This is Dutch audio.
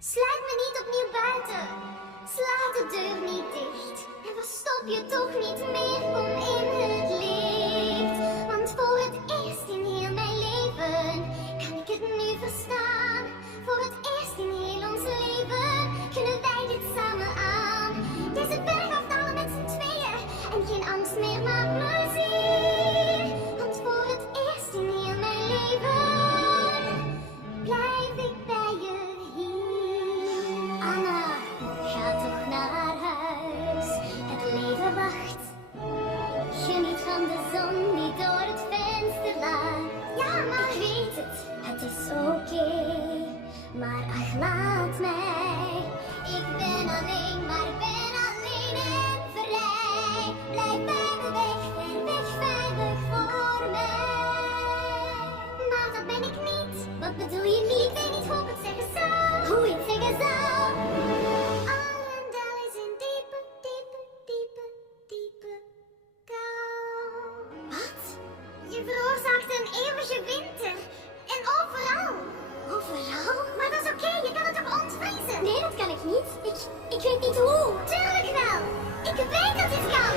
Sluit me niet opnieuw buiten. Slaat de deur niet dicht. En verstop je toch niet meer. Kom in het licht. Want voor het eerst in heel mijn leven kan ik het nu verstaan. Voor het eerst in heel ons leven kunnen wij dit samen aan. Deze berg afdalen met z'n tweeën. En geen angst meer, maar plezier. Want voor het eerst in heel mijn leven blijf ik bij je hier. Anna, ga toch naar huis. Het leven wacht. Geniet van de zon die door het venster laat. Ja, maar ik weet het is oké. Maar ach, laat mij. Ik ben alleen, maar ben alleen en vrij. Blijf bij me weg, ver weg, veilig voor mij. Maar dat ben ik niet. Wat bedoel je niet? Ik weet niet hoe ik het zeggen zou. Hoe ik het zeggen zou. Allendal is in diepe, diepe, diepe, diepe kou. Wat? Je veroorzaakt een eeuwige winter. En overal. Overal? Maar dat is oké, je kan het toch ontvriezen? Nee, dat kan ik niet. Ik weet niet hoe. Tuurlijk wel. Ik weet dat dit kan.